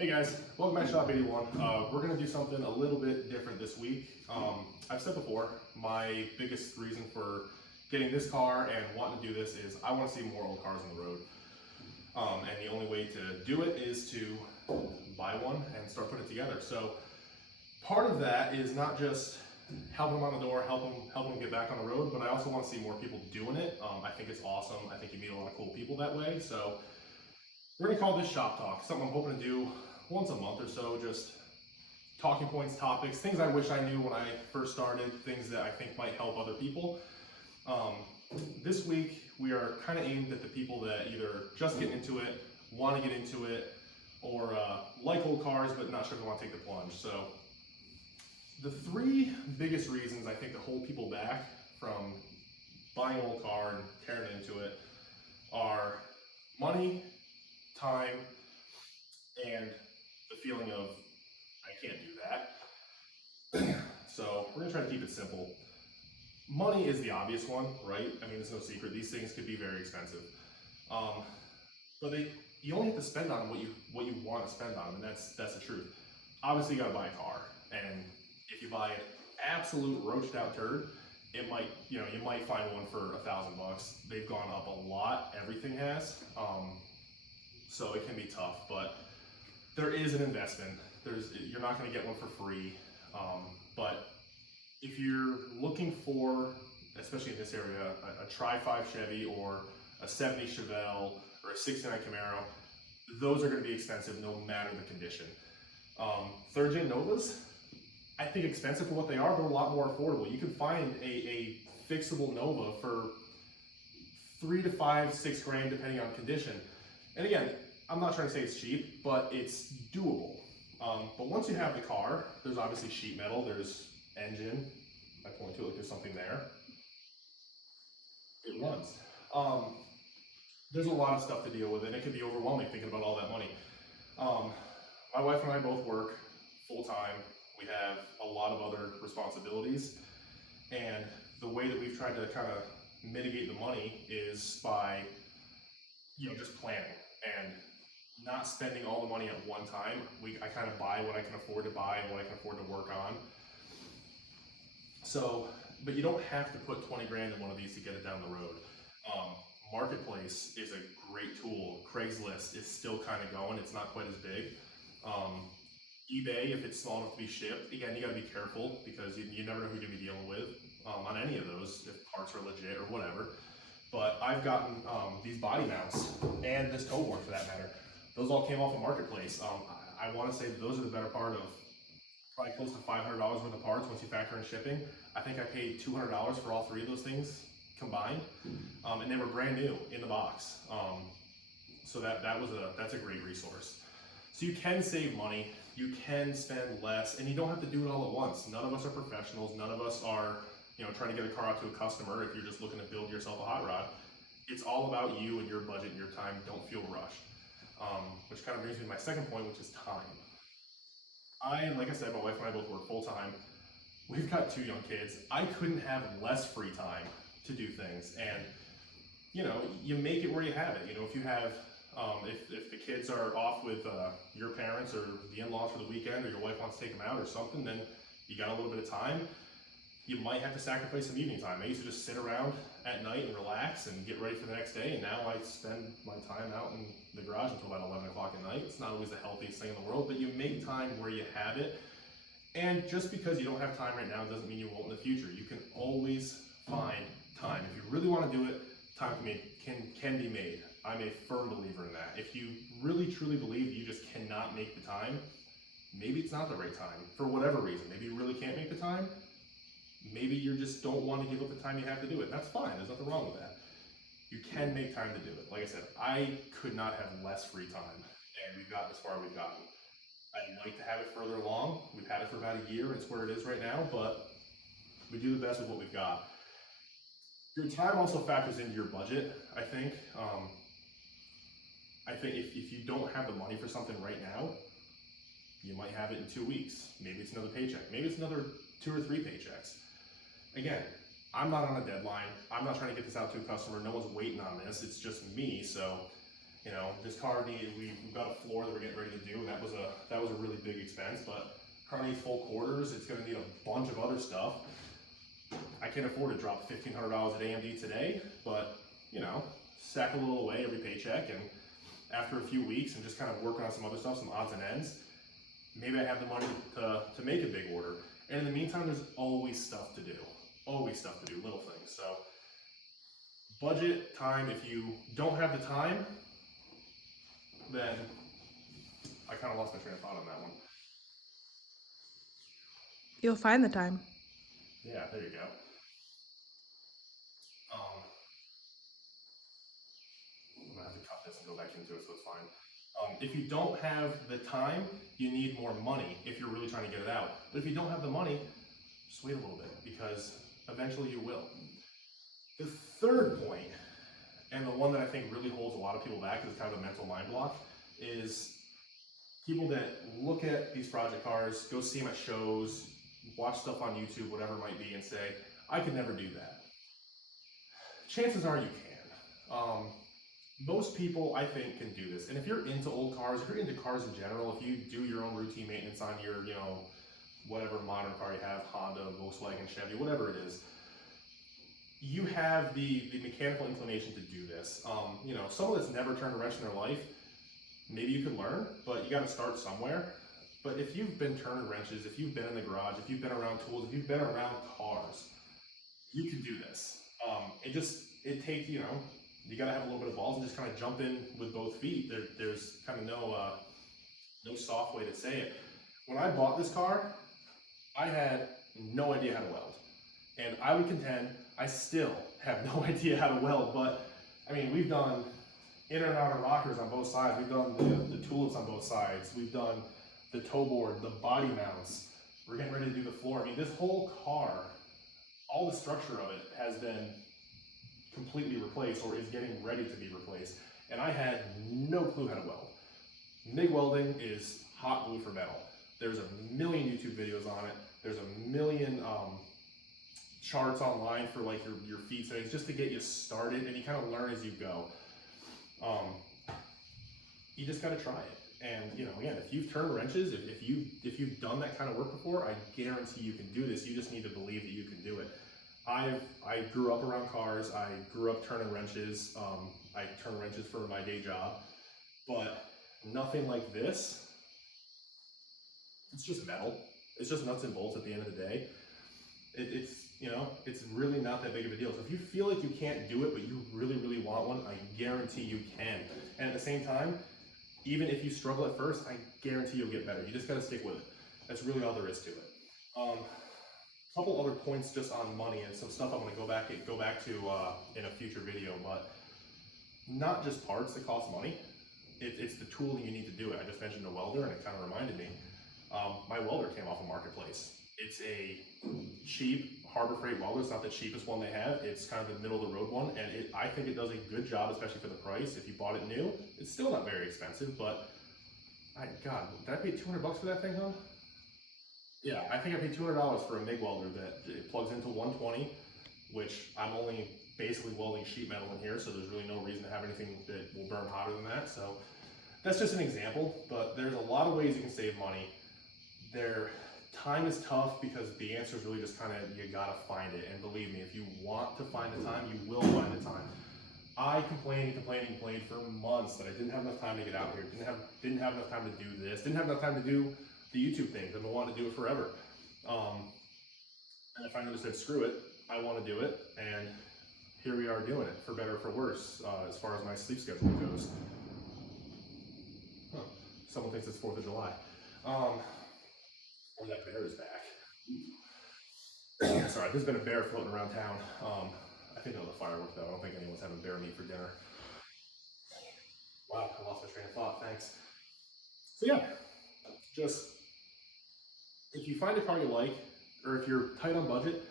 Hey guys, welcome back to Shop 81. We're going to do something a little bit different this week. I've said before, my biggest reason for getting this car and wanting to do this is I want to see more old cars on the road. And the only way to do it is to buy one and start putting it together. So part of that is not just helping them on the door, help them get back on the road, but I also want to see more people doing it. I think it's awesome. I think you meet a lot of cool people that way. So we're going to call this Shop Talk, something I'm hoping to do once a month or so, just talking points, topics, things I wish I knew when I first started, things that I think might help other people. This week, we are kind of aimed at the people that either just get into it, want to get into it, or like old cars but not sure if they want to take the plunge. So the three biggest reasons I think that hold people back from buying an old car and tearing into it are money, time, and the feeling of, I can't do that. So we're gonna try to keep it simple. Money is the obvious one, right? I mean, it's no secret. These things could be very expensive. But you only have to spend on what you want to spend on them, and that's the truth. Obviously, you gotta buy a car, and if you buy an absolute roached out turd, it might, you might find one for $1,000. They've gone up a lot. Everything has. So it can be tough, but there is an investment. You're not going to get one for free, but if you're looking for, especially in this area, a Tri-5 Chevy or a 70 Chevelle or a 69 Camaro, those are going to be expensive no matter the condition. Third gen Novas, I think expensive for what they are, but a lot more affordable. You can find a fixable Nova for $3 to $5, $6 grand depending on condition. And again, I'm not trying to say it's cheap, but it's doable. But once you have the car, there's obviously sheet metal, there's engine. I point to it like there's something there. It runs. There's a lot of stuff to deal with, and it can be overwhelming thinking about all that money. My wife and I both work full time. We have a lot of other responsibilities, and the way that we've tried to kind of mitigate the money is by, just planning and not spending all the money at one time. I kind of buy what I can afford to buy and what I can afford to work on. So, but you don't have to put 20 grand in one of these to get it down the road. Marketplace is a great tool. Craigslist is still kind of going. It's not quite as big. eBay, if it's small enough to be shipped, again, you got to be careful because you never know who you're going to be dealing with on any of those, if parts are legit or whatever. But I've gotten these body mounts and this tow board for that matter. Those all came off a marketplace. I want to say that those are the better part of probably close to $500 worth of parts once you factor in shipping. I think I paid $200 for all three of those things combined, and they were brand new in the box. So that's a great resource. So you can save money, you can spend less, and you don't have to do it all at once. None of us are professionals. None of us are trying to get a car out to a customer if you're just looking to build yourself a hot rod. It's all about you and your budget and your time. Don't feel rushed. Which kind of brings me to my second point, which is time. Like I said, my wife and I both work full time. We've got 2 young kids. I couldn't have less free time to do things. And, you make it where you have it. If you have, if the kids are off with your parents or the in-laws for the weekend, or your wife wants to take them out or something, then you got a little bit of time. You might have to sacrifice some evening time. I used to just sit around at night and relax and get ready for the next day, and now I spend my time out in the garage until about 11 o'clock at night. It's not always the healthiest thing in the world, but you make time where you have it. And just because you don't have time right now doesn't mean you won't in the future. You can always find time. If you really want to do it, time can be made. I'm a firm believer in that. If you really truly believe that you just cannot make the time, maybe it's not the right time for whatever reason. Maybe you really can't make the time. Maybe you just don't want to give up the time you have to do it. That's fine. There's nothing wrong with that. You can make time to do it. Like I said, I could not have less free time, and we've gotten as far as we've gotten. I'd like to have it further along. We've had it for about a year. It's where it is right now, but we do the best with what we've got. Your time also factors into your budget, I think. I think if you don't have the money for something right now, you might have it in 2 weeks. Maybe it's another paycheck. Maybe it's another 2 or 3 paychecks. Again, I'm not on a deadline. I'm not trying to get this out to a customer. No one's waiting on this. It's just me. So You know, this car we've got a floor that we're getting ready to do, and that was a really big expense, but car needs full quarters, it's gonna need a bunch of other stuff. I can't afford to drop $1,500 at AMD today, but you know, sack a little away every paycheck, and after a few weeks and just kind of working on some other stuff, some odds and ends, maybe I have the money to make a big order. And in the meantime, there's always stuff to do, little things. So budget, time. If you don't have the time, then I kind of lost my train of thought on that one. You'll find the time. Yeah, there you go. I'm gonna have to cut this and go back into it, so it's fine. If you don't have the time, you need more money if you're really trying to get it out. But if you don't have the money, just wait a little bit, because eventually you will. The third point, and the one that I think really holds a lot of people back, is kind of a mental mind block, is people that look at these project cars, go see them at shows, watch stuff on YouTube, whatever it might be, and say, I could never do that. Chances are you can. Most people, I think, can do this. And if you're into old cars, if you're into cars in general, if you do your own routine maintenance on your, you know, whatever modern car you have, Honda, Volkswagen, Chevy, whatever it is, you have the mechanical inclination to do this. You know, someone that's never turned a wrench in their life, maybe you can learn, but you got to start somewhere. But if you've been turning wrenches, if you've been in the garage, if you've been around tools, if you've been around cars, you can do this. It takes, you know, you got to have a little bit of balls and just kind of jump in with both feet. There's kind of no soft way to say it. When I bought this car, I had no idea how to weld. And I would contend I still have no idea how to weld, but I mean, we've done inner and outer rockers on both sides. We've done the toolets on both sides. We've done the toe board, the body mounts. We're getting ready to do the floor. I mean, this whole car, all the structure of it has been completely replaced or is getting ready to be replaced. And I had no clue how to weld. MIG welding is hot glue for metal. There's a million YouTube videos on it. There's a million charts online for like your feet settings just to get you started, and you kind of learn as you go. You just got to try it. And you know, again, if you've turned wrenches, if you've done that kind of work before, I guarantee you can do this. You just need to believe that you can do it. I grew up around cars. I grew up turning wrenches. I turn wrenches for my day job, but nothing like this. It's just metal. It's just nuts and bolts at the end of the day. It's you know, it's really not that big of a deal. So if you feel like you can't do it, but you really, really want one, I guarantee you can. And at the same time, even if you struggle at first, I guarantee you'll get better. You just got to stick with it. That's really all there is to it. A couple other points just on money and some stuff I'm going to go back to in a future video, but not just parts that cost money. It's the tooling you need to do it. I just mentioned a welder, and it kind of reminded me. My welder came off a marketplace. It's a cheap Harbor Freight welder. It's not the cheapest one they have. It's kind of the middle of the road one, and I think it does a good job, especially for the price. If you bought it new, it's still not very expensive, but God, did I pay $200 for that thing, huh? Yeah, I think I paid $200 for a MIG welder that it plugs into 120, which I'm only basically welding sheet metal in here, so there's really no reason to have anything that will burn hotter than that. So that's just an example, but there's a lot of ways you can save money. Time is tough because the answer is really just kind of, you gotta find it. And believe me, if you want to find the time, you will find the time. I complained for months that I didn't have enough time to get out here, didn't have enough time to do this, didn't have enough time to do the YouTube things. I've been wanting to do it forever. And I finally just said, screw it, I want to do it, and here we are doing it, for better or for worse, as far as my sleep schedule goes. Huh. Someone thinks it's 4th of July. Or that bear is back. Sorry, there's been a bear floating around town. I think that was a firework though. I don't think anyone's having bear meat for dinner. Wow, I lost my train of thought, thanks. So yeah, just, if you find a car you like, or if you're tight on budget,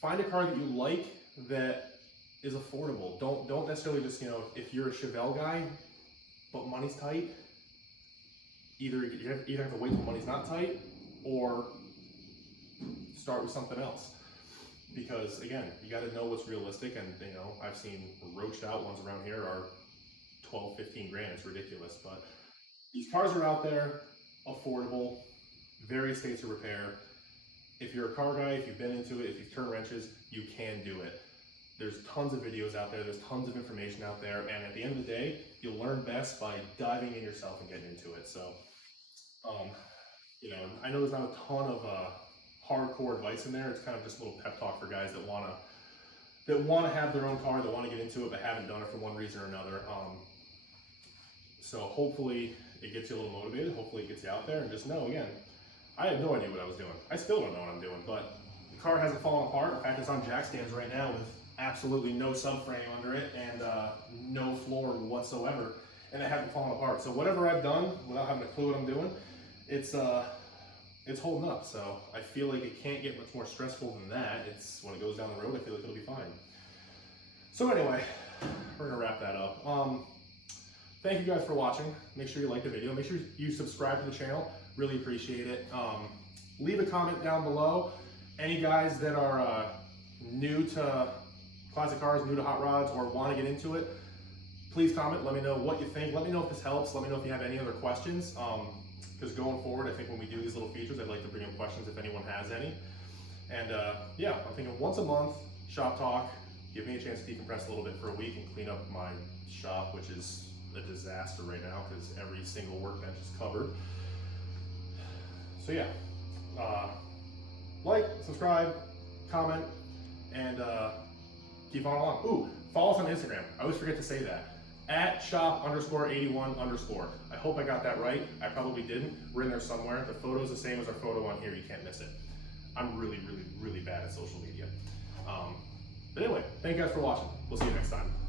find a car that you like that is affordable. Don't necessarily just, you know, if you're a Chevelle guy, but money's tight, either you have to wait till money's not tight, or start with something else. Because again, you got to know what's realistic, and you know, I've seen roached out ones around here are 12, 15 grand. It's ridiculous, but these cars are out there, affordable, various states of repair. If you're a car guy, if you've been into it, if you've turned wrenches, you can do it. There's tons of videos out there, there's tons of information out there, and at the end of the day, you'll learn best by diving in yourself and getting into it. So, you know, I know there's not a ton of hardcore advice in there. It's kind of just a little pep talk for guys that wanna have their own car, that wanna get into it, but haven't done it for one reason or another. So hopefully it gets you a little motivated. Hopefully it gets you out there, and just know, again, I had no idea what I was doing. I still don't know what I'm doing, but the car hasn't fallen apart. In fact, it's on jack stands right now with absolutely no subframe under it and no floor whatsoever, and it hasn't fallen apart. So whatever I've done, without having a clue what I'm doing, it's holding up. So I feel like it can't get much more stressful than that. It's when it goes down the road, I feel like it'll be fine. So anyway, we're gonna wrap that up. Thank you guys for watching. Make sure you like the video. Make sure you subscribe to the channel. Really appreciate it. Leave a comment down below. Any guys that are new to classic cars, new to hot rods, or want to get into it, please comment. Let me know what you think. Let me know if this helps. Let me know if you have any other questions. Because going forward, I think when we do these little features, I'd like to bring in questions if anyone has any. And yeah, I'm thinking once a month, shop talk. Give me a chance to decompress a little bit for a week and clean up my shop, which is a disaster right now because every single workbench is covered. So yeah, like, subscribe, comment, and keep on along. Ooh, follow us on Instagram. I always forget to say that. @shop_81_. I hope I got that right. I probably didn't. We're in there somewhere. The photo's the same as our photo on here. You can't miss it. I'm really, really, really bad at social media. But anyway, thank you guys for watching. We'll see you next time.